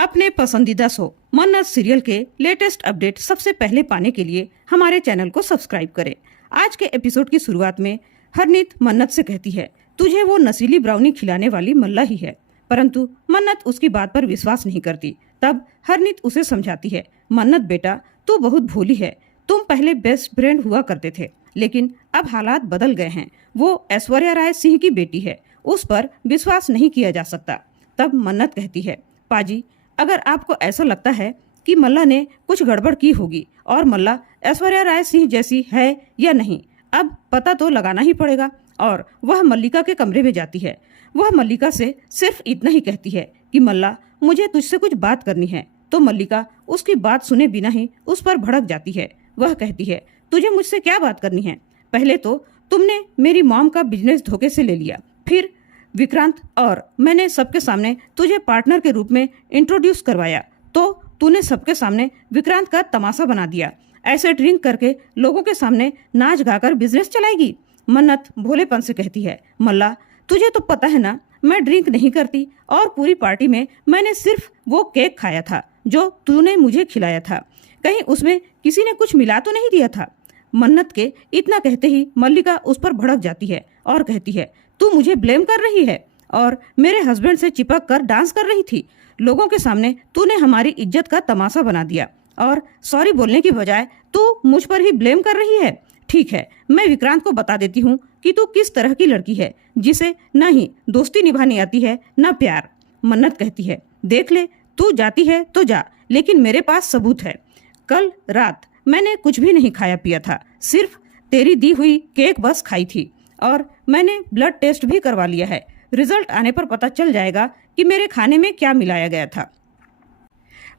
अपने पसंदीदा शो मन्नत सीरियल के लेटेस्ट अपडेट सबसे पहले पाने के लिए हमारे चैनल को सब्सक्राइब करें। आज के एपिसोड की शुरुआत में हरनीत मन्नत से कहती है, तुझे वो नशीली ब्राउनी खिलाने वाली मल्ला ही है। परंतु मन्नत उसकी बात पर विश्वास नहीं करती। तब हरनीत उसे समझाती है, मन्नत बेटा, तू बहुत भोली है। तुम पहले बेस्ट फ्रेंड हुआ करते थे, लेकिन अब हालात बदल गए हैं। वो ऐश्वर्या राय सिंह की बेटी है, उस पर विश्वास नहीं किया जा सकता। तब मन्नत कहती है, पाजी, अगर आपको ऐसा लगता है कि मल्ला ने कुछ गड़बड़ की होगी और मल्ला ऐश्वर्या राय सिंह जैसी है या नहीं, अब पता तो लगाना ही पड़ेगा। और वह मल्लिका के कमरे में जाती है। वह मल्लिका से सिर्फ इतना ही कहती है कि मल्ला, मुझे तुझसे कुछ बात करनी है। तो मल्लिका उसकी बात सुने बिना ही उस पर भड़क जाती है। वह कहती है, तुझे मुझसे क्या बात करनी है? पहले तो तुमने मेरी मॉम का बिजनेस धोखे से ले लिया, फिर विक्रांत और मैंने सबके सामने तुझे पार्टनर के रूप में इंट्रोड्यूस करवाया, तो तूने सबके सामने विक्रांत का तमाशा बना दिया। ऐसे ड्रिंक करके लोगों के सामने नाच गाकर बिजनेस चलाएगी? मन्नत भोलेपन से कहती है, मल्ला, तुझे तो पता है ना, मैं ड्रिंक नहीं करती और पूरी पार्टी में मैंने सिर्फ वो केक खाया था जो तूने मुझे खिलाया था। कहीं उसमें किसी ने कुछ मिला तो नहीं दिया था? मन्नत के इतना कहते ही मल्लिका उस पर भड़क जाती है और कहती है, तू मुझे ब्लेम कर रही है और मेरे हस्बैंड से चिपक कर डांस कर रही थी। लोगों के सामने तूने हमारी इज्जत का तमाशा बना दिया और सॉरी बोलने की बजाय तू मुझ पर ही ब्लेम कर रही है। ठीक है, मैं विक्रांत को बता देती हूँ कि तू किस तरह की लड़की है, जिसे न ही दोस्ती निभानी आती है न प्यार। मन्नत कहती है, देख ले, तू जाती है तो जा, लेकिन मेरे पास सबूत है। कल रात मैंने कुछ भी नहीं खाया पिया था, सिर्फ तेरी दी हुई केक बस खाई थी और मैंने ब्लड टेस्ट भी करवा लिया है। रिजल्ट आने पर पता चल जाएगा कि मेरे खाने में क्या मिलाया गया था।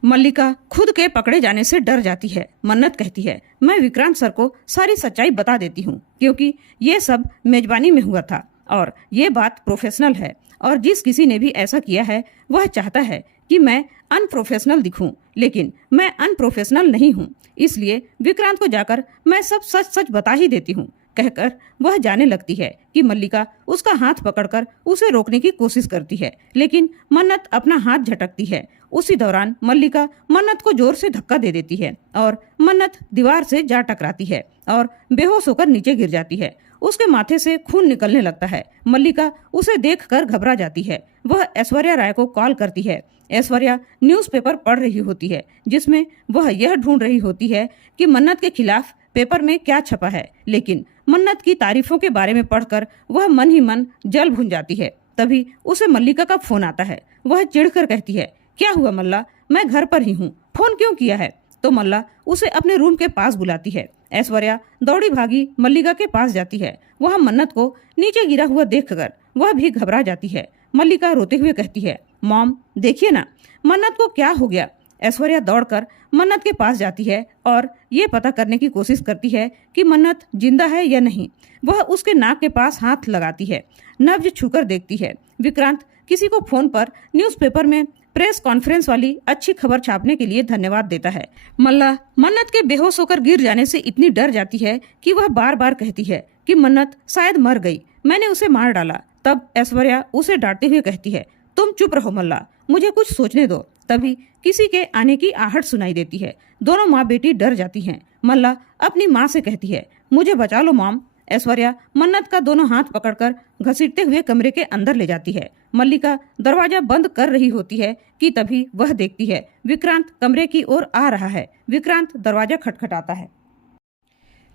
मल्लिका खुद के पकड़े जाने से डर जाती है। मन्नत कहती है, मैं विक्रांत सर को सारी सच्चाई बता देती हूँ, क्योंकि ये सब मेजबानी में हुआ था और ये बात प्रोफेशनल है और जिस किसी ने भी ऐसा किया है वह चाहता है कि मैं अनप्रोफेशनल दिखूं, लेकिन मैं अनप्रोफेशनल नहीं हूँ। इसलिए विक्रांत को जाकर मैं सब सच सच बता ही देती हूँ। कहकर वह जाने लगती है कि मल्लिका उसका हाथ पकड़कर उसे रोकने की कोशिश करती है, लेकिन मन्नत अपना हाथ झटकती है। उसी दौरान मल्लिका मन्नत को जोर से धक्का दे देती है और मन्नत दीवार से जा टकराती है और बेहोश होकर नीचे गिर जाती है। उसके माथे से खून निकलने लगता है। मल्लिका उसे देखकर घबरा जाती है। वह ऐश्वर्या राय को कॉल करती है। ऐश्वर्या न्यूज़पेपर पढ़ रही होती है, जिसमें वह यह ढूंढ रही होती है कि मन्नत के खिलाफ पेपर में क्या छपा है, लेकिन मन्नत की तारीफों के बारे में पढ़कर वह मन ही मन जल भुन जाती है। तभी उसे मल्लिका का फोन आता है। वह चिढ़कर कहती है, क्या हुआ मल्ला, मैं घर पर ही हूँ, फोन क्यों किया है? तो मल्ला उसे अपने रूम के पास बुलाती है। ऐश्वर्या दौड़ी भागी मल्लिका के पास जाती है। वह मन्नत को नीचे गिरा हुआ देखकर वह भी घबरा जाती है। मल्लिका रोते हुए कहती है, मॉम, देखिए ना, मन्नत को क्या हो गया? ऐश्वर्या दौड़कर मन्नत के पास जाती है और ये पता करने की कोशिश करती है कि मन्नत जिंदा है या नहीं। वह उसके नाक के पास हाथ लगाती है, नब्ज छूकर देखती है। विक्रांत किसी को फोन पर न्यूज़पेपर में प्रेस कॉन्फ्रेंस वाली अच्छी खबर छापने के लिए धन्यवाद देता है। मल्ला मन्नत के बेहोश होकर गिर जाने से इतनी डर जाती है कि वह बार बार कहती है कि मन्नत शायद मर गई, मैंने उसे मार डाला। तब ऐश्वर्या उसे डांटते हुए कहती है, तुम चुप रहो मल्ला, मुझे कुछ सोचने दो। तभी किसी के आने की आहट सुनाई देती है। दोनों माँ बेटी डर जाती हैं। मल्ला अपनी माँ से कहती है, मुझे बचा लो मॉम। ऐश्वर्या मन्नत का दोनों हाथ पकड़कर घसीटते हुए कमरे के अंदर ले जाती है। मल्लिका दरवाजा बंद कर रही होती है कि तभी वह देखती है विक्रांत कमरे की ओर आ रहा है। विक्रांत दरवाजा खटखटाता है,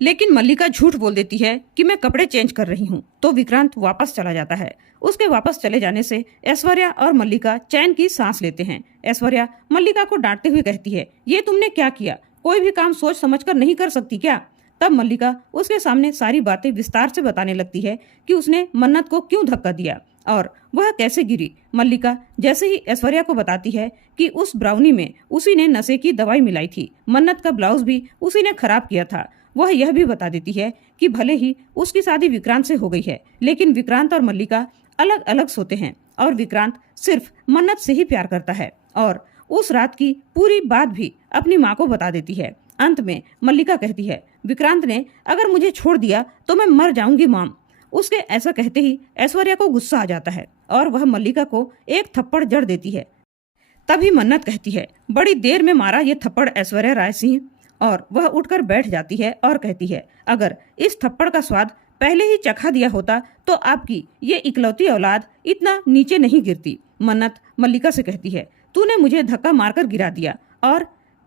लेकिन मल्लिका झूठ बोल देती है कि मैं कपड़े चेंज कर रही हूँ। तो विक्रांत वापस चला जाता है। उसके वापस चले जाने से ऐश्वर्या और मल्लिका चैन की सांस लेते हैं। ऐश्वर्या मल्लिका को डांटते हुए कहती है, ये तुमने क्या किया? कोई भी काम सोच समझकर नहीं कर सकती क्या? तब मल्लिका उसके सामने सारी बातें विस्तार से बताने लगती है कि उसने मन्नत को क्यों धक्का दिया और वह कैसे गिरी। मल्लिका जैसे ही ऐश्वर्या को बताती है कि उस ब्राउनी में उसी ने नशे की दवाई मिलाई थी, मन्नत का ब्लाउज भी उसी ने खराब किया था, वह यह भी बता देती है कि भले ही उसकी शादी विक्रांत से हो गई है, लेकिन विक्रांत और मल्लिका अलग अलग सोते हैं और विक्रांत सिर्फ मन्नत से ही प्यार करता है और उस रात की पूरी बात भी अपनी माँ को बता देती है। अंत में मल्लिका कहती है, विक्रांत ने अगर मुझे छोड़ दिया तो मैं मर जाऊंगी मॉम। उसके ऐसा कहते ही ऐश्वर्या को गुस्सा आ जाता है और वह मल्लिका को एक थप्पड़ जड़ देती है। तभी मन्नत कहती है, बड़ी देर में मारा ये थप्पड़ ऐश्वर्या राय सिंह, और वह उठकर बैठ जाती है और कहती है, अगर इस थप्पड़ का स्वाद पहले ही चखा दिया होता तो आपकी ये इकलौती औलाद इतना नीचे नहीं गिरती। मन्नत मल्लिका से कहती है, तूने मुझे धक्का मारकर गिरा दिया और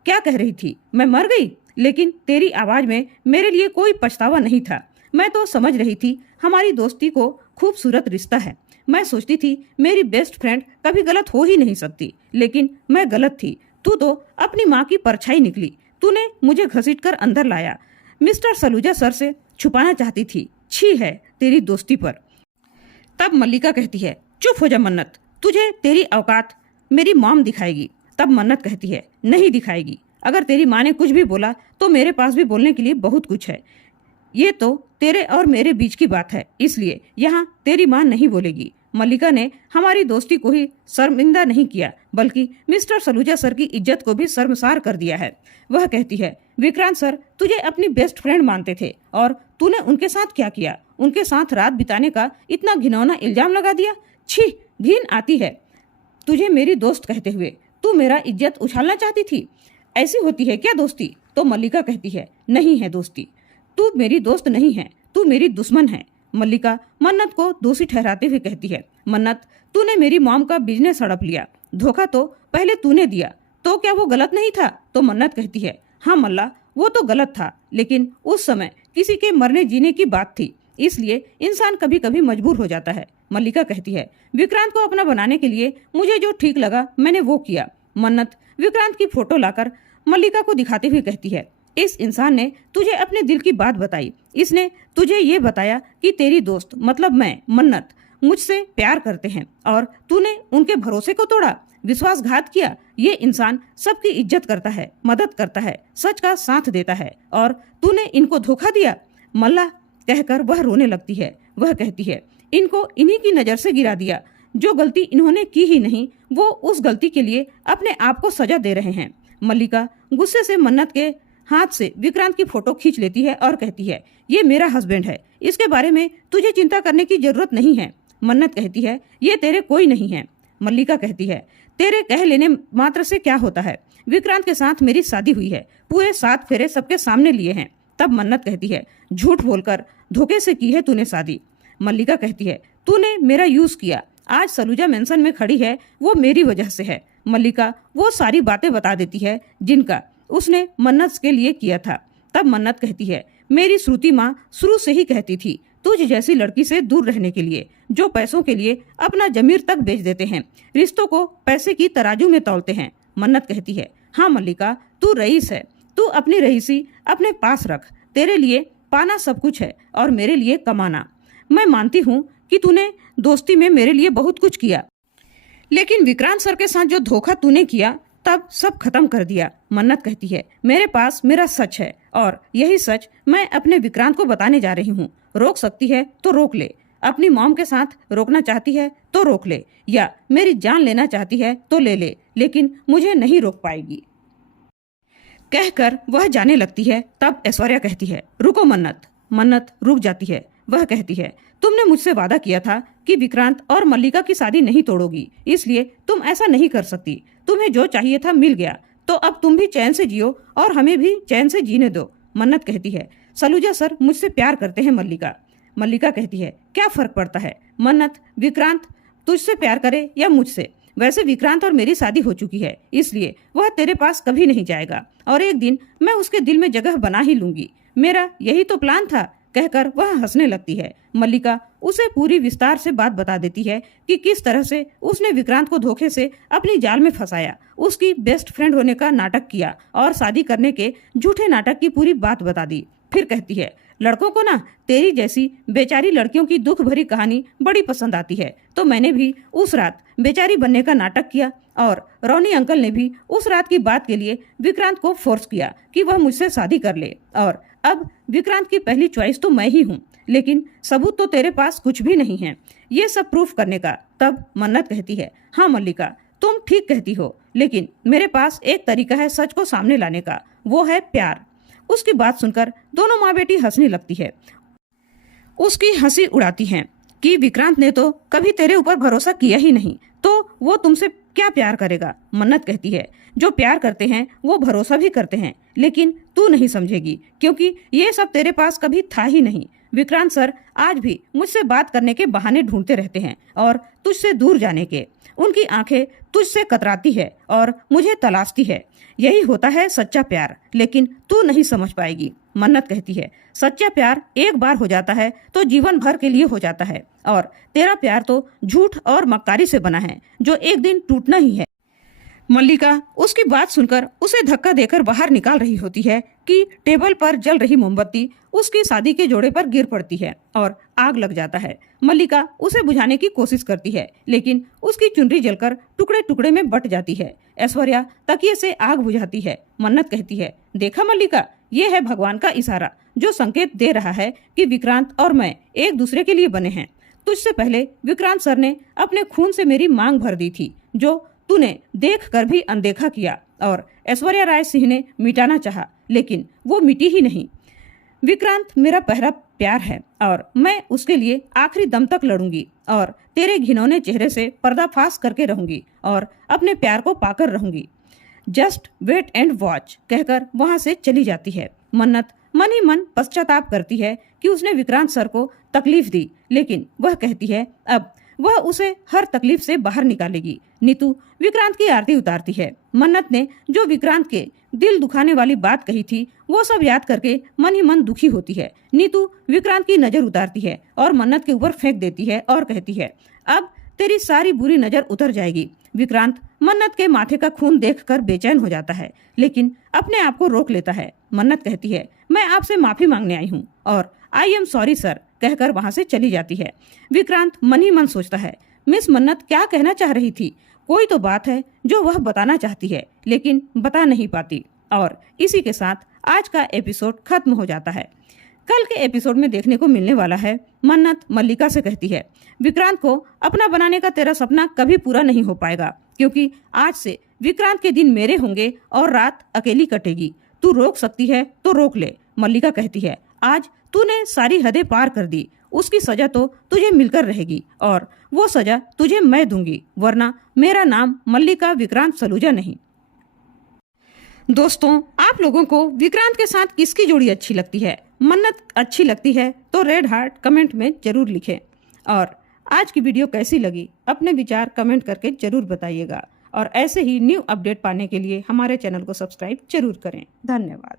क्या कह रही थी, मैं मर गई? लेकिन तेरी आवाज में मेरे लिए कोई पछतावा नहीं था। मैं तो समझ रही थी हमारी दोस्ती को खूबसूरत रिश्ता है। मैं सोचती थी मेरी बेस्ट फ्रेंड कभी गलत हो ही नहीं सकती, लेकिन मैं गलत थी। तू तो अपनी माँ की परछाई निकली। तूने मुझे घसीटकर अंदर लाया, मिस्टर सलूजा सर से छुपाना चाहती थी। छी है तेरी दोस्ती पर। तब मल्लिका कहती है, चुप हो जा मन्नत, तुझे तेरी औकात मेरी मॉम दिखाएगी। तब मन्नत कहती है, नहीं दिखाएगी। अगर तेरी माँ ने कुछ भी बोला तो मेरे पास भी बोलने के लिए बहुत कुछ है। ये तो तेरे और मेरे बीच की बात है, इसलिए यहाँ तेरी माँ नहीं बोलेगी। मल्लिका ने हमारी दोस्ती को ही शर्मिंदा नहीं किया, बल्कि मिस्टर सलूजा सर की इज्जत को भी शर्मसार कर दिया है। वह कहती है, विक्रांत सर तुझे अपनी बेस्ट फ्रेंड मानते थे और तूने उनके साथ क्या किया? उनके साथ रात बिताने का इतना घिनौना इल्जाम लगा दिया। छी, घिन आती है तुझे मेरी दोस्त कहते हुए। तू मेरा इज्जत उछालना चाहती थी। ऐसी होती है क्या दोस्ती? तो मल्लिका कहती है, नहीं है दोस्ती। तू मेरी दोस्त नहीं है, तू मेरी दुश्मन है। मल्लिका मन्नत को दोषी ठहराते हुए कहती है, मन्नत तूने मेरी मॉम का बिजनेस हड़प लिया। धोखा तो पहले तूने दिया, तो क्या वो गलत नहीं था? तो मन्नत कहती है, हाँ मल्ला वो तो गलत था, लेकिन उस समय किसी के मरने जीने की बात थी, इसलिए इंसान कभी कभी मजबूर हो जाता है। मल्लिका कहती है, विक्रांत को अपना बनाने के लिए मुझे जो ठीक लगा मैंने वो किया। मन्नत विक्रांत की फोटो लाकर मल्लिका को दिखाते हुए कहती है, इस इंसान ने तुझे अपने दिल की बात बताई। इसने तुझे ये बताया कि तेरी दोस्त मतलब मैं मन्नत मुझसे प्यार करते हैं और तूने उनके भरोसे को तोड़ा, विश्वासघात किया। ये इंसान सबकी इज्जत करता है, मदद करता है, सच का साथ देता है और तूने इनको धोखा दिया। मल्ला कहकर वह रोने लगती है। वह कहती है, इनको इन्हीं की नज़र से गिरा दिया। जो गलती इन्होंने की ही नहीं, वो उस गलती के लिए अपने आप को सजा दे रहे हैं। मल्लिका गुस्से से मन्नत के हाथ से विक्रांत की फोटो खींच लेती है और कहती है, ये मेरा हस्बैंड है, इसके बारे में तुझे चिंता करने की जरूरत नहीं है। मन्नत कहती है, ये तेरे कोई नहीं है। मल्लिका कहती है, तेरे कह लेने मात्र से क्या होता है? विक्रांत के साथ मेरी शादी हुई है, पूरे 7 फेरे सबके सामने लिए हैं। तब मन्नत कहती है, झूठ बोलकर धोखे से की है तूने शादी। मल्लिका कहती है, तूने मेरा यूज किया। आज सलूजा मेंशन में खड़ी है वो मेरी वजह से है। मल्लिका वो सारी बातें बता देती है जिनका उसने मन्नत के लिए किया था। तब मन्नत कहती है, मेरी श्रुति माँ शुरू से ही कहती थी तुझ जैसी लड़की से दूर रहने के लिए, जो पैसों के लिए अपना जमीर तक बेच देते हैं, रिश्तों को पैसे की तराजू में तौलते हैं। मन्नत कहती है, हाँ मल्लिका तू रईस है, तू अपनी रईसी अपने पास रख। तेरे लिए पाना सब कुछ है और मेरे लिए कमाना। मैं मानती हूँ कि तूने दोस्ती में मेरे लिए बहुत कुछ किया, लेकिन विक्रांत सर के साथ जो धोखा तूने किया तब सब खत्म कर दिया। मन्नत कहती है, मेरे पास मेरा सच है और यही सच मैं अपने विक्रांत को बताने जा रही हूँ। रोक सकती है तो रोक ले, अपनी मॉम के साथ रोकना चाहती है तो रोक ले, या मेरी जान लेना चाहती है तो ले ले, लेकिन मुझे नहीं रोक पाएगी। कहकर वह जाने लगती है। तब ऐश्वर्या कहती है, रुको मन्नत। मन्नत रुक जाती है। वह कहती है, तुमने मुझसे वादा किया था कि विक्रांत और मल्लिका की शादी नहीं तोड़ोगी, इसलिए तुम ऐसा नहीं कर सकती। तुम्हें जो चाहिए था मिल गया, तो अब तुम भी चैन से जियो और हमें भी चैन से जीने दो। मन्नत कहती है, सलूजा सर मुझसे प्यार करते हैं मल्लिका। मल्लिका कहती है, क्या फर्क पड़ता है मन्नत, विक्रांत तुझसे प्यार करे या मुझसे? वैसे विक्रांत और मेरी शादी हो चुकी है, इसलिए वह तेरे पास कभी नहीं जाएगा और एक दिन मैं उसके दिल में जगह बना ही लूंगी। मेरा यही तो प्लान था। कहकर वह हंसने लगती है। मल्लिका उसे पूरी विस्तार से बात बता देती है कि किस तरह से उसने विक्रांत को धोखे से अपनी जाल में फंसाया, उसकी बेस्ट फ्रेंड होने का नाटक किया और शादी करने के झूठे नाटक की पूरी बात बता दी। फिर कहती है, लड़कों को ना तेरी जैसी बेचारी लड़कियों की दुख भरी कहानी बड़ी पसंद आती है, तो मैंने भी उस रात बेचारी बनने का नाटक किया और रोनी अंकल ने भी उस रात की बात के लिए विक्रांत को फोर्स किया कि वह मुझसे शादी कर ले। और अब विक्रांत की पहली चॉइस तो मैं ही हूँ, लेकिन सबूत तो तेरे पास कुछ भी नहीं है ये सब प्रूफ करने का। तब मन्नत कहती है, हाँ मल्लिका तुम ठीक कहती हो, लेकिन मेरे पास एक तरीका है सच को सामने लाने का, वो है प्यार। उसकी बात सुनकर दोनों माँ बेटी हंसने लगती है। उसकी हंसी उड़ाती हैं कि विक्रांत ने तो कभी तेरे ऊपर भरोसा किया ही नहीं, तो वो तुमसे क्या प्यार करेगा? मन्नत कहती है, जो प्यार करते हैं वो भरोसा भी करते हैं, लेकिन तू नहीं समझेगी क्योंकि ये सब तेरे पास कभी था ही नहीं। विक्रांत सर आज भी मुझसे बात करने के बहाने ढूंढते रहते हैं और तुझसे दूर जाने के। उनकी आंखें तुझसे कतराती है और मुझे तलाशती है। यही होता है सच्चा प्यार, लेकिन तू नहीं समझ पाएगी। मन्नत कहती है, सच्चा प्यार एक बार हो जाता है तो जीवन भर के लिए हो जाता है, और तेरा प्यार तो झूठ और मक्कारी से बना है जो एक दिन टूटना ही है। मल्लिका उसकी बात सुनकर उसे धक्का देकर बाहर निकाल रही होती है कि टेबल पर जल रही मोमबत्ती उसकी शादी के जोड़े पर गिर पड़ती है और आग लग जाता है। मल्लिका उसे बुझाने की कोशिश करती है, लेकिन उसकी चुनरी जलकर टुकड़े टुकड़े में बट जाती है। ऐश्वर्या तकिए से आग बुझाती है। मन्नत कहती है, देखा मल्लिका, ये है भगवान का इशारा जो संकेत दे रहा है कि विक्रांत और मैं एक दूसरे के लिए बने हैं। तुझसे पहले विक्रांत सर ने अपने खून से मेरी मांग भर दी थी, जो तूने देख कर भी अनदेखा किया, और ऐश्वर्या राय सिंह ने मिटाना चाहा, लेकिन वो मिटी ही नहीं। विक्रांत मेरा पहला प्यार है और मैं उसके लिए आखिरी दम तक लड़ूंगी और तेरे घिनौने चेहरे से पर्दाफाश करके रहूंगी और अपने प्यार को पाकर रहूंगी। जस्ट वेट एंड वॉच कहकर वहां से चली जाती है। मन्नत मन ही मन पश्चाताप करती है कि उसने विक्रांत सर को तकलीफ दी, लेकिन वह कहती है अब वह उसे हर तकलीफ से बाहर निकालेगी। नीतू विक्रांत की आरती उतारती है। मन्नत ने जो विक्रांत के दिल दुखाने वाली बात कही थी वो सब याद करके मन ही मन दुखी होती है। नीतू विक्रांत की नजर उतारती है और मन्नत के ऊपर फेंक देती है और कहती है, अब तेरी सारी बुरी नजर उतर जाएगी। विक्रांत मन्नत के माथे का खून देखकर बेचैन हो जाता है, लेकिन अपने आप को रोक लेता है। मन्नत कहती है, मैं आपसे माफी मांगने आई हूँ और आई एम सॉरी सर कहकर वहां से चली जाती है। विक्रांत मन ही मन सोचता है, मिस मन्नत क्या कहना चाह रही थी? कोई तो बात है जो वह बताना चाहती है लेकिन बता नहीं पाती। और इसी के साथ आज का एपिसोड खत्म हो जाता है। कल के एपिसोड में देखने को मिलने वाला है, मन्नत मल्लिका से कहती है, विक्रांत को अपना बनाने का तेरा सपना कभी पूरा नहीं हो पाएगा, क्योंकि आज से विक्रांत के दिन मेरे होंगे और रात अकेली कटेगी। तू रोक सकती है तो रोक ले। मल्लिका कहती है, आज तूने सारी हदें पार कर दी, उसकी सजा तो तुझे मिलकर रहेगी और वो सजा तुझे मैं दूंगी, वरना मेरा नाम मल्लिका विक्रांत सलूजा नहीं। दोस्तों, आप लोगों को विक्रांत के साथ किसकी जोड़ी अच्छी लगती है? मन्नत अच्छी लगती है तो रेड हार्ट कमेंट में जरूर लिखें। और आज की वीडियो कैसी लगी अपने विचार कमेंट करके जरूर बताइएगा, और ऐसे ही न्यू अपडेट पाने के लिए हमारे चैनल को सब्सक्राइब जरूर करें। धन्यवाद।